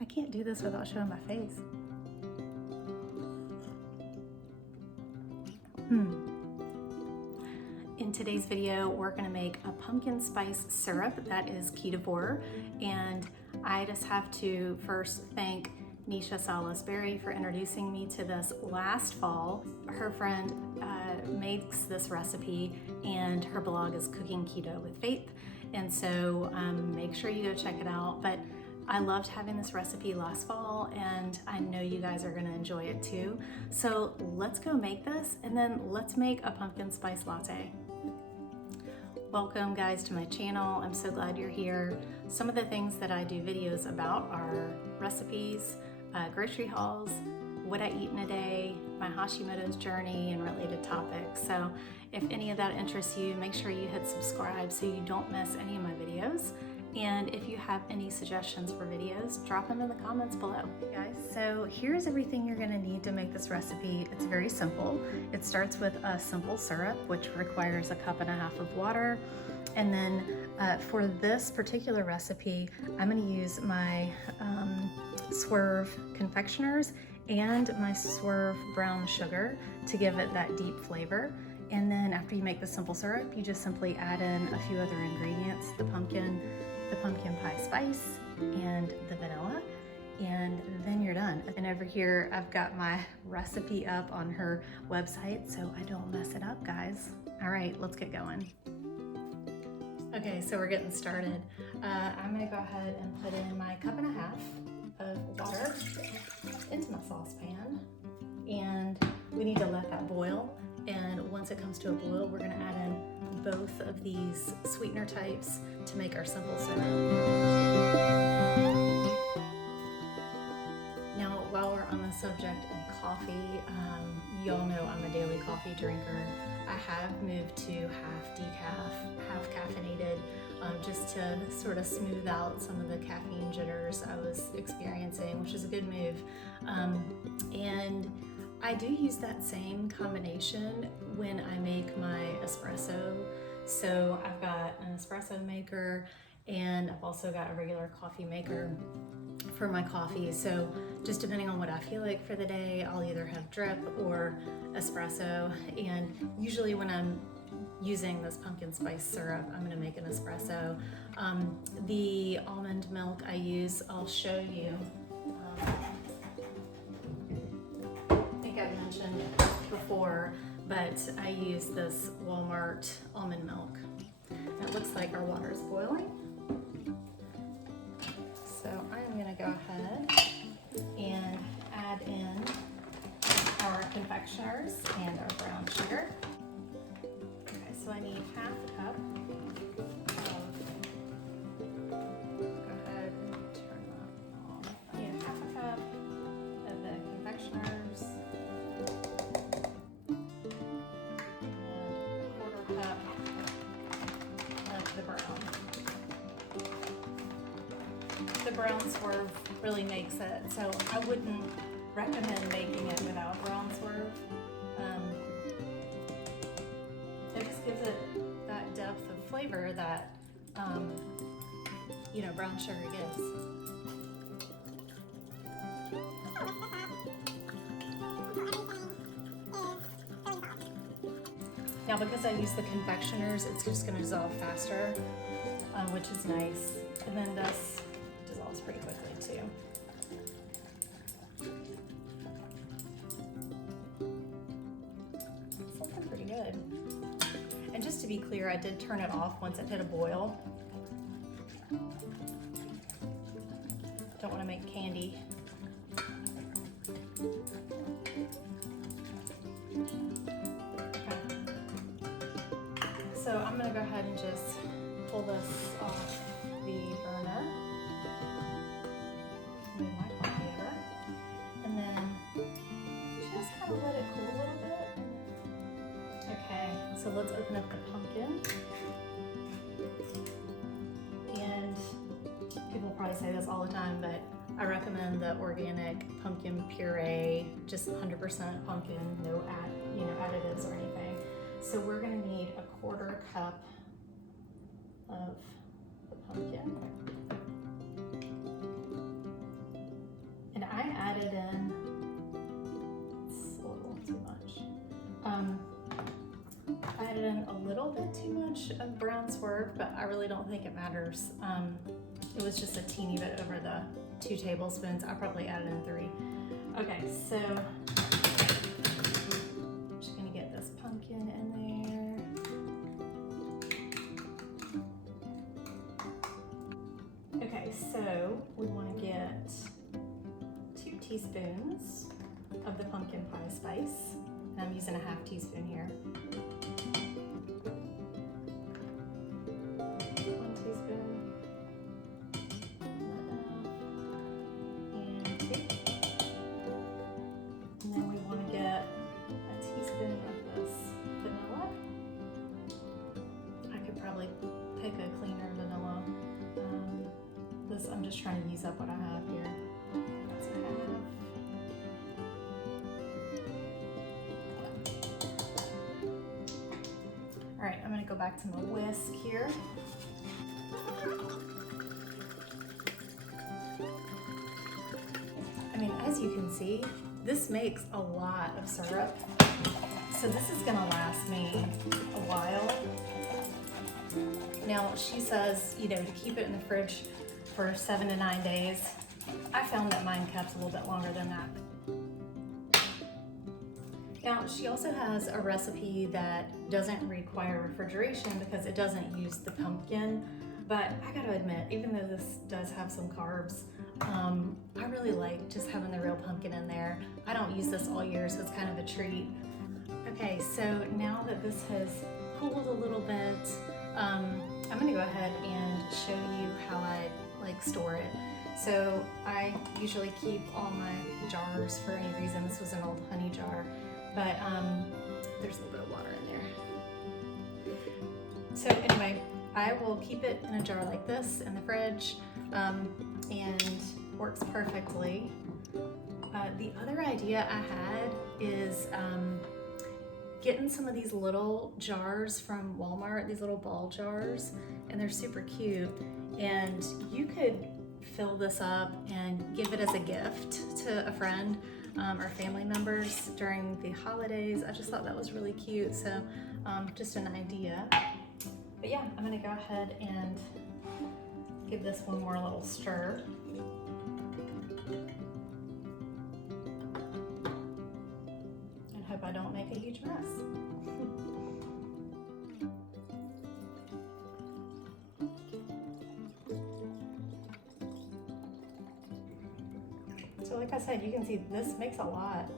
I can't do this without showing my face. In today's video, we're gonna make a pumpkin spice syrup that is Ketovore, and I just have to first thank Nisha Salas-Berry for introducing me to this last fall. Her friend makes this recipe, and her blog is Cooking Keto with Faith, and so make sure you go check it out. But I loved having this recipe last fall, and I know you guys are gonna enjoy it too. So let's go make this, and then let's make a pumpkin spice latte. Welcome guys to my channel. I'm so glad you're here. Some of the things that I do videos about are recipes, grocery hauls, what I eat in a day, my Hashimoto's journey, and related topics. So if any of that interests you, make sure you hit subscribe so you don't miss any of my videos. And if you have any suggestions for videos, drop them in the comments below. Hey guys, so here's everything you're gonna need to make this recipe. It's very simple. It starts with a simple syrup, which requires 1.5 cups of water. And then for this particular recipe, I'm gonna use my Swerve confectioners and my Swerve brown sugar to give it that deep flavor. And then after you make the simple syrup, you just simply add in a few other ingredients, the pumpkin pie spice, and the vanilla, and then you're done. And over here, I've got my recipe up on her website so I don't mess it up, guys. All right, let's get going. Okay, so we're getting started. I'm gonna go ahead and put in my 1.5 cups of water into my saucepan, and we need to let that boil. And once it comes to a boil, we're gonna add in both of these sweetener types to make our simple syrup. Now, while we're on the subject of coffee, y'all know I'm a daily coffee drinker. I have moved to half decaf, half caffeinated, just to sort of smooth out some of the caffeine jitters I was experiencing, which is a good move. And I do use that same combination when I make my espresso. So I've got an espresso maker, and I've also got a regular coffee maker for my coffee. So just depending on what I feel like for the day, I'll either have drip or espresso. And usually when I'm using this pumpkin spice syrup, I'm gonna make an espresso. The almond milk I use, I'll show you. I've mentioned before, but I use this Walmart almond milk. It looks like our water is boiling. So I'm gonna go ahead and add in our confectioners and our brown sugar. Okay, so I need 1/2 cup of, go ahead and turn that off. I need 1/2 cup of the confectioners, the brown Swerve really makes it, so I wouldn't recommend making it without brown Swerve. It just gives it that depth of flavor that you know, brown sugar gives. Now, because I use the confectioners, it's just going to dissolve faster, which is nice. And then this dissolves pretty quickly too. It's looking pretty good. And just to be clear, I did turn it off once it hit a boil. Don't want to make candy. So I'm gonna go ahead and just pull this off the burner. Move my coffee over. And then just kind of let it cool a little bit. Okay, so let's open up the pumpkin. And people probably say this all the time, but I recommend the organic pumpkin puree, just 100% pumpkin, no additives or anything. So we're gonna need 1/4 cup of the pumpkin. really don't think it matters. It was just a teeny bit over the 2 tablespoons. I probably added in 3. Okay, so I'm just gonna get this pumpkin in there. Okay, so we want to get 2 teaspoons of the pumpkin pie spice. And I'm using a 1/2 teaspoon here. 1 teaspoon. And 2. And then we want to get a teaspoon of this vanilla. I could probably pick a cleaner vanilla. I'm just trying to use up what I have here. That's a 1/2. All right, I'm gonna go back to my whisk here. I mean, as you can see, this makes a lot of syrup. So this is gonna last me a while. Now, she says, you know, to keep it in the fridge for 7 to 9 days. I found that mine kept a little bit longer than that. Now, she also has a recipe that doesn't require refrigeration because it doesn't use the pumpkin. But I gotta admit, even though this does have some carbs, I really like just having the real pumpkin in there. I don't use this all year, so it's kind of a treat. Okay, so now that this has cooled a little bit, I'm gonna go ahead and show you how I store it. So I usually keep all my jars for any reason. This was an old honey jar, but there's a little bit of water in there. So anyway, I will keep it in a jar like this in the fridge, and works perfectly. The other idea I had is getting some of these little jars from Walmart, these little ball jars, and they're super cute. And you could fill this up and give it as a gift to a friend or family members during the holidays. I just thought that was really cute. So just an idea. But yeah, I'm gonna go ahead and give this one more little stir. And hope I don't make a huge mess. So like I said, you can see this makes a lot.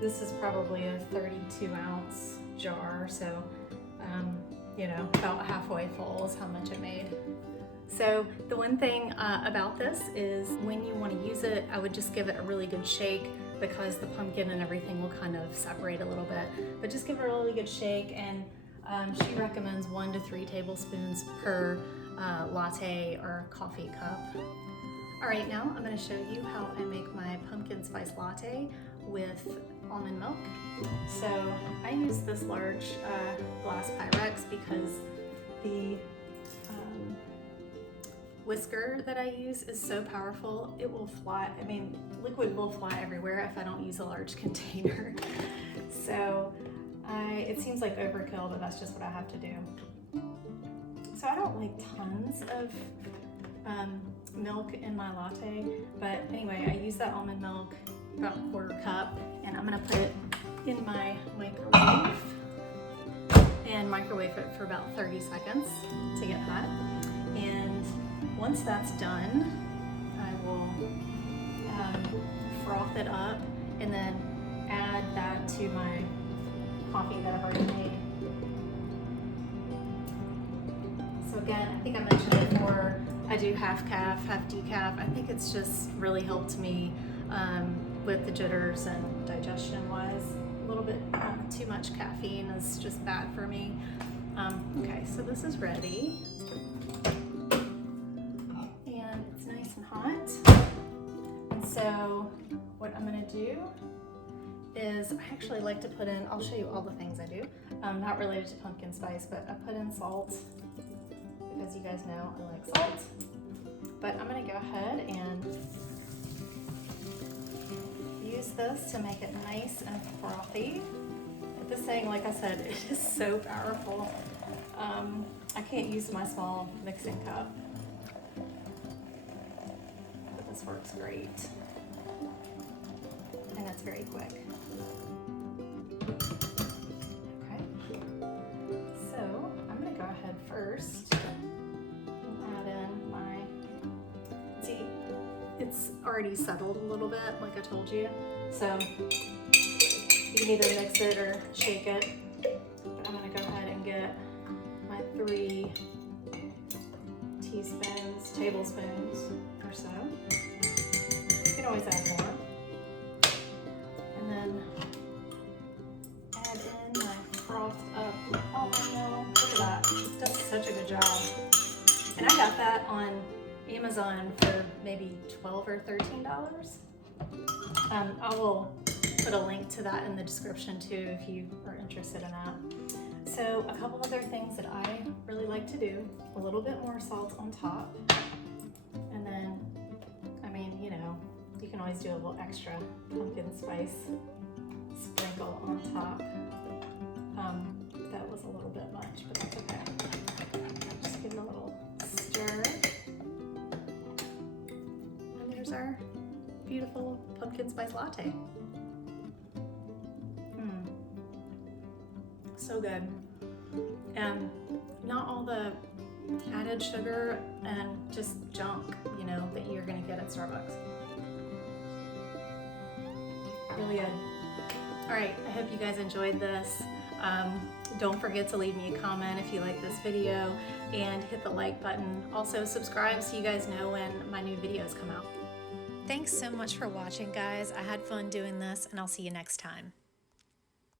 This is probably a 32-ounce jar, so you know, about halfway full is how much it made. So the one thing about this is when you want to use it, I would just give it a really good shake because the pumpkin and everything will kind of separate a little bit. But just give it a really good shake, and she recommends 1 to 3 tablespoons per latte or coffee cup. All right, now I'm going to show you how I make my pumpkin spice latte with almond milk. So I use this large glass Pyrex because the whisker that I use is so powerful, it will fly. I mean, liquid will fly everywhere if I don't use a large container. So it seems like overkill, but that's just what I have to do. So I don't like tons of milk in my latte, but anyway, I use that almond milk, about 1/4 cup, and I'm gonna put it in my microwave and microwave it for about 30 seconds to get hot. And once that's done, I will froth it up and then add that to my coffee that I've already made. So again, I think I mentioned it before, I do half calf, half decaf. I think it's just really helped me with the jitters and digestion wise. A little bit too much caffeine is just bad for me. Okay, so this is ready. And it's nice and hot. And so what I'm gonna do is I actually like to put in, I'll show you all the things I do, not related to pumpkin spice, but I put in salt. because you guys know I like salt. But I'm gonna go ahead and use this to make it nice and frothy. This thing, like I said, it is so powerful. I can't use my small mixing cup, but this works great. And it's very quick. Okay, so I'm gonna go ahead first and add in my, see, it's already settled a little bit, like I told you. So you can either mix it or shake it. But I'm gonna go ahead and get my 3 tablespoons or so. You can always add more. And then add in my frothed up almond milk. Look at that, it does such a good job. And I got that on Amazon for maybe $12 or $13. I will put a link to that in the description too if you are interested in that. So a couple other things that I really like to do, a little bit more salt on top, and then, I mean, you know, you can always do a little extra pumpkin spice sprinkle on top. That was a little bit much, but that's okay. Just give it a little stir. And there's our beautiful pumpkin spice latte. So good. And not all the added sugar and just junk, you know, that you're gonna get at Starbucks. Really good. All right, I hope you guys enjoyed this. Don't forget to leave me a comment if you like this video and hit the like button. Also subscribe so you guys know when my new videos come out. Thanks so much for watching, guys. I had fun doing this, and I'll see you next time.